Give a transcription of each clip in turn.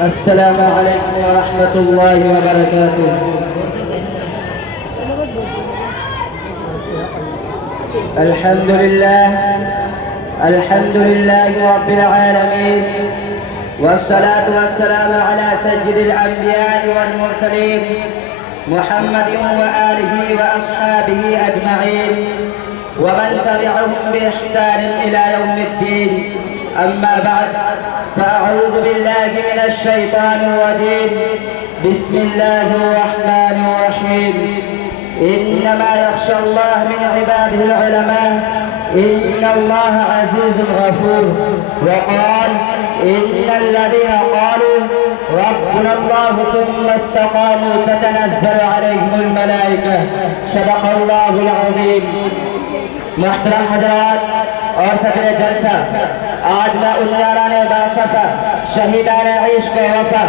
السلام عليكم ورحمة الله وبركاته. الحمد لله رب العالمين، والصلاة والسلام على سيد الأنبياء والمرسلين محمد وآله وأصحابه أجمعين ومن تبعهم بإحسان إلى يوم الدين. أما بعد، فأعوذ بالله من الشيطان الرجيم. بسم الله الرحمن الرحيم. إنما يخشى الله من عباده العلماء، إن الله عزيز غفور. وقال إن الذين قالوا ربنا الله ثم استقاموا تتنزل عليهم الملائكة. صدق الله العظيم. محترم حضرات اور صدر جلسہ، آج میں ان یاران باشفہ، شہیدان عشق و وفا،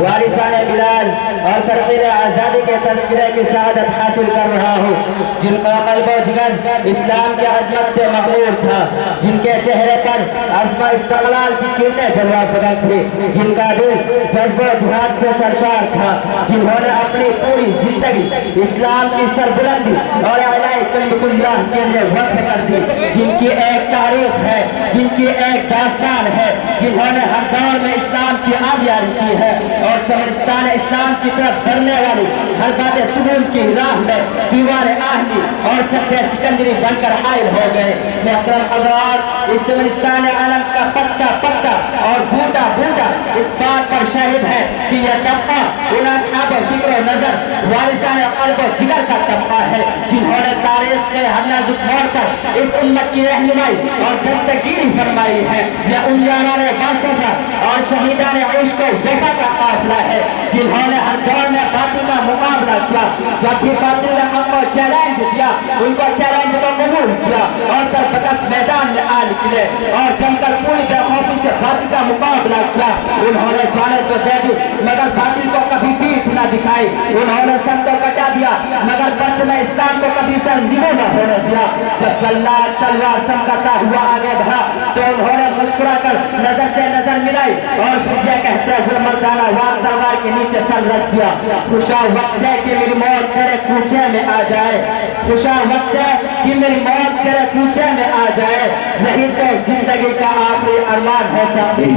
وارثان بلال اور سرخیر آزادی کے تذکرے کی سعادت حاصل کر رہا ہوں، جن کا قلب و جگر اسلام کی عظمت سے مغرور تھا، جن کے چہرے پر عزم استقلال کی کرنیں جلوہ فکر تھی، جن کا دل جذب و جہاد سے سرشار تھا، جنہوں نے اپنی پوری زندگی اسلام کی سربلندی اور اعلاء کلمت اللہ کے لیے وقف کر دی، جن کی ایک تاریخ ہے، جن کی ایک داستان ہے، جنہوں نے ہر دور میں اسلام کی آبیاری کی ہے اور چمرستان اسلام کی طرف بڑھنے والی ہر بات سبول کی راہ میں دیوار آہنی اور سفید سکندری بن کر حائل ہو گئے۔ محترم حضرات، اس چمرستان عالم کا پتا پتا اور بوٹا بوٹا اس بات پر شاہد ہے کہ یہ طبقہ ان اصحاب فکر و نظر، وارثان قلب و جگر کا طبقہ ہے، جنہوں نے تاریخ کے ہر نازک موڑ پر اس امت کی رہنمائی اور دستگیری فرمائی ہے۔ یہ ان یاران باصفہ اور شہیدان عشق و وفا کا قافلہ ہے، جنہوں نے ہر دور میں باطل کا مقابلہ کیا، جب بھی باطل نے ان کو چیلنج دیا، ان کو چیلنج کو قبول کیا اور سربقت میدان میں آ نکلے اور جم کر پوری بے خوفی سے باطل کا مقابلہ کیا۔ انہوں نے جانے تو دے دی مگر باطل کو کبھی پیٹھ نہ دکھائی، انہوں نے سر تو کٹا دیا مگر پرچم اسلام کو کبھی سر زیرو نہ ہونے دیا۔ جب جلاد تلوار چمکاتا ہوا آگے بڑھا تو انہوں نے مسکرا کر نظر سے نظر ملائی اور پھر یہ کہتے ہوئے مردانہ وار تلوار کے نیچے سر رکھ دیا، خوشا وقت ہے کہ میری موت تیرے کوچے میں آ جائے، خوشا وقت ہے کہ میری موت تیرے کوچے میں آ جائے، یہی تو زندگی کا آخری ارمان ہے ساتھی۔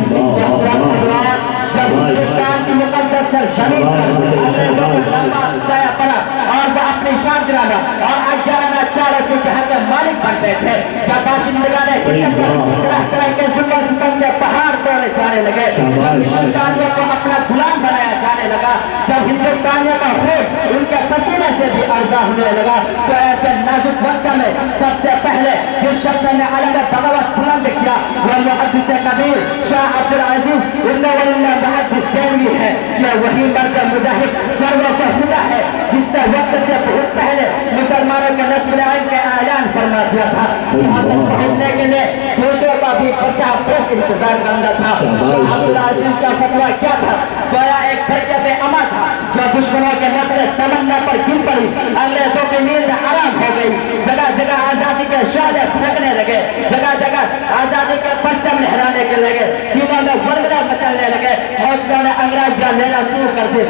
جب ہندوستان کی مقدس سرزمین پر انگریزوں کا لمبا سایہ پڑا اور وہ اپنی شان جلانا اور اجانا چاروں سے جہاں کے مالک بن بیٹھے، جب باشندگان طرح طرح کے ظلم و ستم سے پہاڑ توڑے جانے لگے، جب ہندوستانیوں کو اپنا غلام بنایا جانے لگا، جب ہندوستانیوں کا خون ان کے پسینے سے بھی ارزاں ہونے لگا، تو ایسے نازک وقت میں سب سے پہلے جس شخص نے علم بغاوت بلند کیا وہ محدث کبیر شاہ عبدالعزیز ابن وللہ محدث دہلوی ہے۔ یہ وہی مرد مجاہد درویش ہدا ہے جس نے وقت سے بہت پہلے مسلمانوں کے نسل عین کا اعلان فرما دیا تھا، یہاں تک پہنچنے کے لیے دوسروں کا بھی پرس انتظار کرنا تھا۔ شاہ عبدالعزیز کا فتویٰ کیا تھا؟ گویا ایک فرقے بے اما تھا جو دشمنوں کے نقل تمنا پر گر پڑی، انگریزوں کی نیند حرام ہو گئی، جگہ جگہ آزادی کے شعلے پھڑکنے لگے، جگہ جگہ آزادی کے پرچم لہرانے کے لگے، سینوں میں ورولہ مچلنے لگے، حوصلوں نے انگریزیاں لینا شروع کر دی۔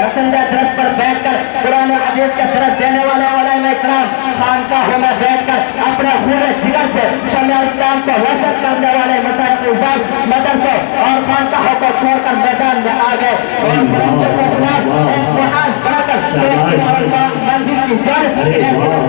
مسندہ درس پر بیٹھ کر قرآن و حدیث کے درس دینے والے علماء کرام خانقاہوں میں بیٹھ کر اپنے خون جگر سے شمع اسلام کو روشن کرنے والے مشائخ اعظام مدرسوں اور خانقاہوں کو چھوڑ کر میدان میں آ گئے اور محاذ بنا کر منزل کی جانب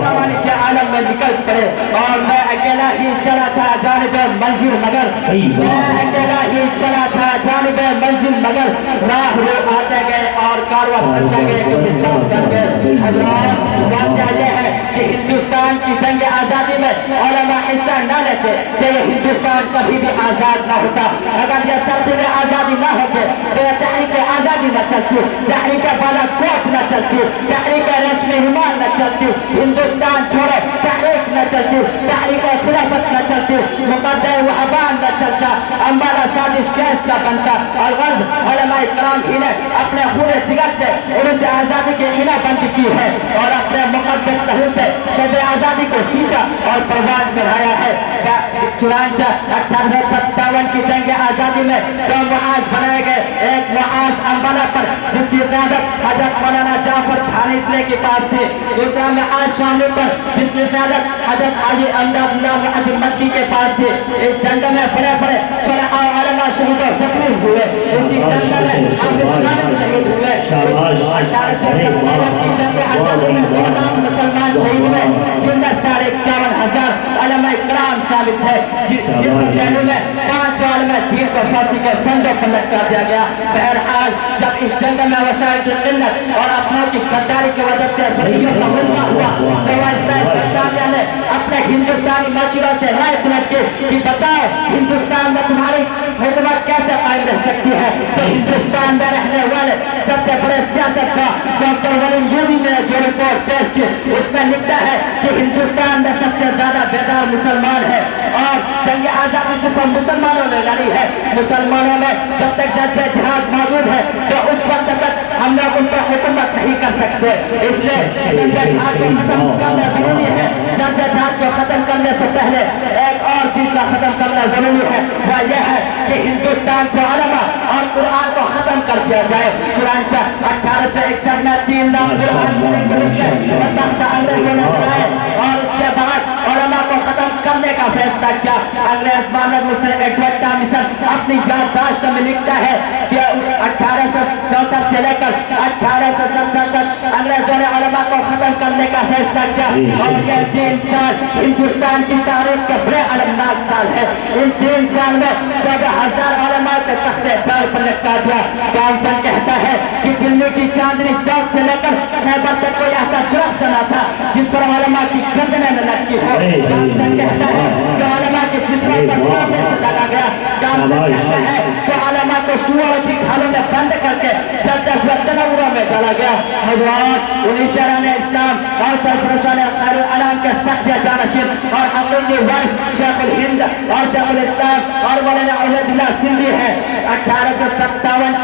سامانی کے عالم میں نکل پڑے۔ اور میں اکیلا ہی چلا تھا جانب منزل مگر، میں اکیلا ہی چلا تھا جانب منزل مگر، راہ رو آتے گئے اور کارواں بنتے گئے کہ بساس کر گئے۔ حضرات، واقعہ یہ ہے کہ ہندوستان کی جنگ آزادی میں علماء حصہ نہ لیتے کہ یہ ہندوستان کبھی بھی آزاد نہ ہوتا۔ اگر یہ سرزمین آزادی نہ ہوتے تو یہ تحریک آزادی آزادی نہ چلتی، تحریک بالا کوٹ نہ چلتی، تحریک رسم ہمال نہ چلتی، ہندوستان چھوڑو تحریک نہ چلتی، تحریک خلافت نہ چلتی، مقدر وحبان نہ چلتا، امبالا سازش کیس نہ بنتا، اور غرب علماء کرام ہی نے اپنے خون جگر سے انہیں آزادی کی انہ بند کی ہے اور اپنے مقدس لہو سے شجر آزادی کو سینچا اور پروان چڑھایا ہے۔ چنانچہ 1857 کی جنگ آزادی میں دو معاذ بنائے گئے، ایک معاذ امبالا پر جس کی قیادت حضرت مولانا جعفر تھانیسلے کے پاس تھے، دوسرا معاذ شاملی پر جس کی قیادت حضرت حاجی امداد اللہ محمد مکی کے پاس تھے۔ اس جنگ میں بڑے بڑے صلحاء علماء شہید و زخمی ہوئے، اسی جنگ میں حافظ نام شہید ہوئے۔ 1857 کی جنگ آزادی میں 2 لاکھ مسلمان شہید ہوئے، جن میں 51,000 علماء کرام شامل ہے، جن میں 5 علماء دین کو پھانسی کے پھندوں پر لٹکا دیا گیا۔ بہرحال جب اس جنگ میں وسائل کی قلت اور اپنوں کی غداری کی وجہ سے بھائیوں کا ملنا ہوا تو برطانیہ نے اپنے ہندوستانی معاشروں سے رائے طلب کی کہ بتاؤ ہندوستان میں تمہاری حکومت کیسے قائم رہ سکتی ہے؟ تو ہندوستان میں رہنے والے سب سے بڑے سیاستدان ڈاکٹر ولیم یومی نے جو رپورٹ پیش کی اس میں لکھتا ہے کہ ہندوستان میں سب سے زیادہ بیدار مسلمان ہے اور جنگ آزادی سے مسلمانوں نے لڑی ہے۔ مسلمانوں میں جب تک جذب جہاد موجود ہے تو اس وقت تک ہم لوگ ان پر حکومت نہیں کر سکتے، اس لیے جنگ جہاد کو ختم کرنا ضروری ہے۔ جنگ جہاد کو ختم کرنے سے پہلے ایک اور چیز کا ختم کرنا ضروری ہے، وہ یہ ہے کہ ہندوستان سے علماء اور قرآن کو ختم کر دیا جائے۔ چنانچہ 1861 میں 3 لاکھ قرآن انگلش میں تخت انگریزوں نے بنائے اور اس کے بعد علماء کو ختم کرنے کا فیصلہ کیا۔ انگریز مالک مسلم ایڈورڈ ٹامسن اپنی یادداشت میں لکھتا ہے کہ 1864 سے لے کر 1867 تک انگریزوں نے علماء کو ختم کرنے کا فیصلہ کیا اور یہ 3 سال ہندوستان کی تاریخ کے بڑے المناک سال ہے۔ ان 3 سال میں 14,000 علماء کے تخت دار پر لٹکا دیا۔ ٹامسن کہتا ہے کہ دلی کی چاندنی چوک سے لے کر خیبر تک کوئی ایسا درخت نہ تھا جس پر علماء کی گردنیں نہ لٹکی ہو۔ ٹامسن کہتا ہے کہ علماء کے جسموں پر کانٹے سے ڈالا گیا۔ ٹامسن کہتا ہے کہ علماء کو سوؤں کی کھالوں میں بند کر کے جلتے ہوئے تنوروں میں ڈالا گیا۔ حضرات، انہیں شہران اسلام اور سرپرستان خیر العالم کے سچے جانشین اور حقیقی وارث شیخ الہند اور شیخ الاسلام اور مولانا عبید اللہ سندھی ہے۔ 1857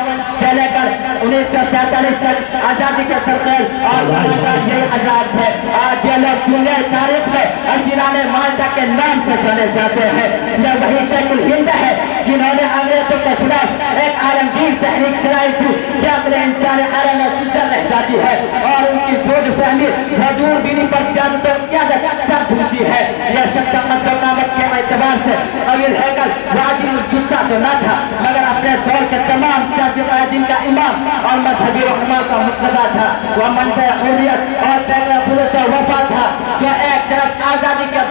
سے لے کر 1947 تک آزادی کے سرخیل اور یہی حضرات ہے۔ آج یہ لوگ دنیا تاریخ میں اجیران مالٹا کے نام سے جانے جاتے ہیں۔ یہ وہی شیخ الہند ہے جنہوں نے انگریزوں کے خلاف ایک عالمگیر تحریک چلائی تھی کہ عقل انسان عالم میں شدت رہ جاتی ہے اور ان کی سوچ فہمی حضور بینی پر سیادت و قیادت سب بھولتی ہے۔ یہ شخص قد و قامت کے اعتبار سے طویل ہیکل واجب الجثہ تو نہ تھا مگر اپنے دور کے تمام سیاسی قائدین کا امام اور مذہبی رہنما کا مقتدا تھا۔ وہ منبع حریت اور پیغام خلوص و وفا تھا جو ایک طرف آزادی کا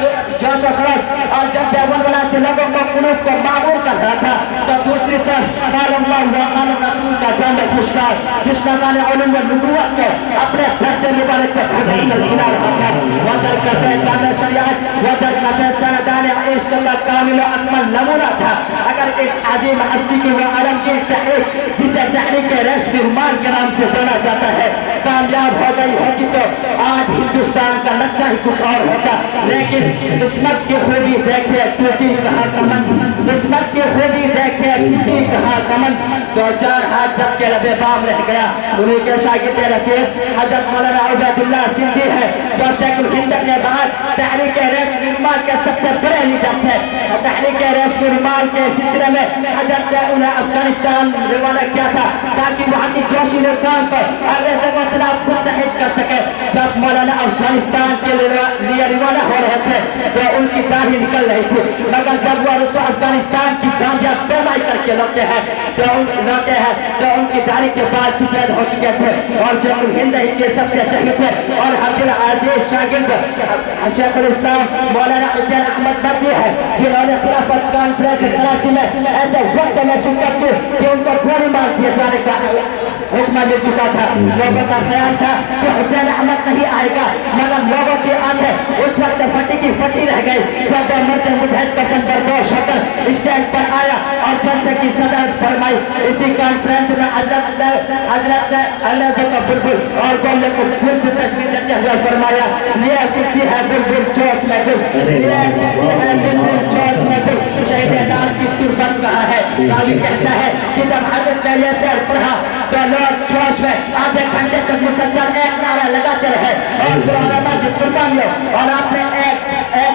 جوش و خروش اور جب ولولا سے لوگوں کو قلوب کو معمور کر رہا تھا تو دوسری طرف قال اللہ و قال رسول کا جامع خوشگوار جس نے علوم و نبوت کو اپنے دست مبارک سے بھر کر کھلا رہا تھا۔ وَدَرْ کَفَے جامع شریعت وَدَرْ کَفَے سندان عشق کا کامل و اکمل نمونہ تھا۔ اگر اس عظیم ہستی کی وہ عالمگیر تحریک جسے تحریک رشد رحمان کے نام سے جانا جاتا ہے کامیاب ہو گئی ہوتی تو آج ہندوستان کا نقشہ ہی کچھ اور ہوتا، لیکن قسمت کی خوبی دیکھے ٹوٹی کہاں کمن، قسمت کی خوبی دیکھے ٹوٹی کہاں کمن، 2-4 ہاتھ جب کے لبے بام رہ گیا۔ انہیں کے شاگرد رسید حضرت مولانا عبید اللہ سندھی ہے جو شیخ الہند کے بعد تحریک رشد رحمان کے سب سے بڑے لیڈر تھے۔ تحریک رشد رحمان کے سلسلے میں حضرت نے انہیں افغانستان روانہ کیا تھا تاکہ وہاں کی جوشی نظام پر انگریزوں کے خلاف متحد کر سکے۔ جب مولانا افغانستان کے لیے روانہ ہو رہے تھے تو ان کی داڑھی نکل رہی تھی مگر جب وہ افغانستان کی گاندیاں پیمائی کر کے لوٹے ہیں تو ان کی داڑھی کے بعد سفید ہو چکے تھے اور شیخ الہند ہی کے سب سے چہرے تھے اور عبد العزیز شاگرد شیخ الاسلام مولانا حسین احمد بدی ہے جنہوں نے خلافت کانفرنس کراچی میں ایسے وقت میں شرکت کی کہ ان کو گولی مار دیے جانے کا حکم مل چکا تھا. لوگوں کا خیال تھا کہ حسین احمد نہیں آئے گا, مگر لوگوں کی آنکھیں اس وقت پھٹی کی پھٹی رہ گئی جب وہ مرد مجاہد کا کندر دوش ہو کر اسٹیج پر آیا اور جلسے کی صدارت فرمائی. اسی کانفرنس میں حضرت اللہ کا بلبل اور گولے کو پھر سے تشریف دیتے ہوئے فرمایا, یہ کتنی ہے بلبل چوچ میں گل, یہ کتنی ہے بلبل چوچ میں گل. شہید ناز کی تربت کہا ہے. راوی کہتا ہے کہ جب حضرت نے یہ شعر پڑھا تو لوگ جوش میں آدھے گھنٹے تک مسلسل ایک نعرہ لگاتے رہے اور علماء کی قربانیوں اور آپ نے ایک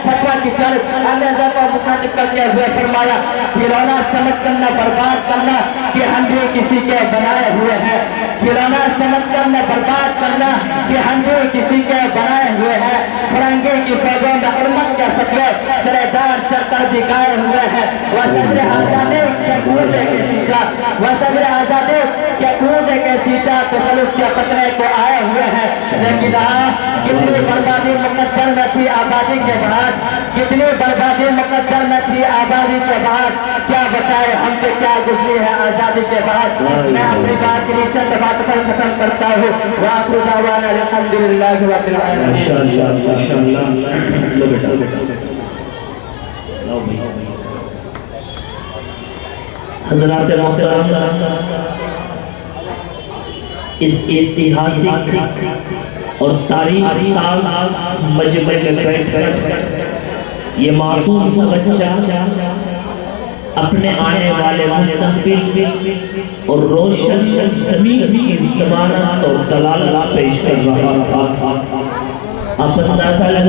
فتویٰ کی طرف انگریزوں کو مخاطب کرتے ہوئے فرمایا, کھلونا سمجھ کر نہ برباد کرنا کہ ہم بھی کسی کے بنائے ہوئے ہیں. کھلونا سمجھ کر نہ برباد کرنا کہ ہم بھی کسی کے بنائے ہوئے ہیں. فرنگی کی فوجوں میں علمت کے فتوے سرے دار چڑھ کر بکائے ہوئے ہیں. وہ شبر آزادی کے کودے کے سیچا, وہ شبر آزادی کے کودے کے سیچا تو خلوص کے خطرے کو آئے ہوئے ہیں. لیکن کتنی بربادی مقدر میں تھی آبادی کے بعد, کتنی بربادی مقدر میں تھی آبادی کے بعد, کیا بتائے ہم پہ کیا گزری ہے آزادی کے بعد. میں اپنی بات کے لیے چند بات پر ختم کرتا ہوں. وآخر دعوانا الحمدللہ رب العالمین. حضرات محترم, اس اتہاسک اور تاریخی سال مجمع میں بیٹھ کر یہ معصوم سا بچہ اپنے آنے والے مستقبل اور روشن زمین کی ضمانت اور دلالت پیش کر رہا تھا. آپ اندازہ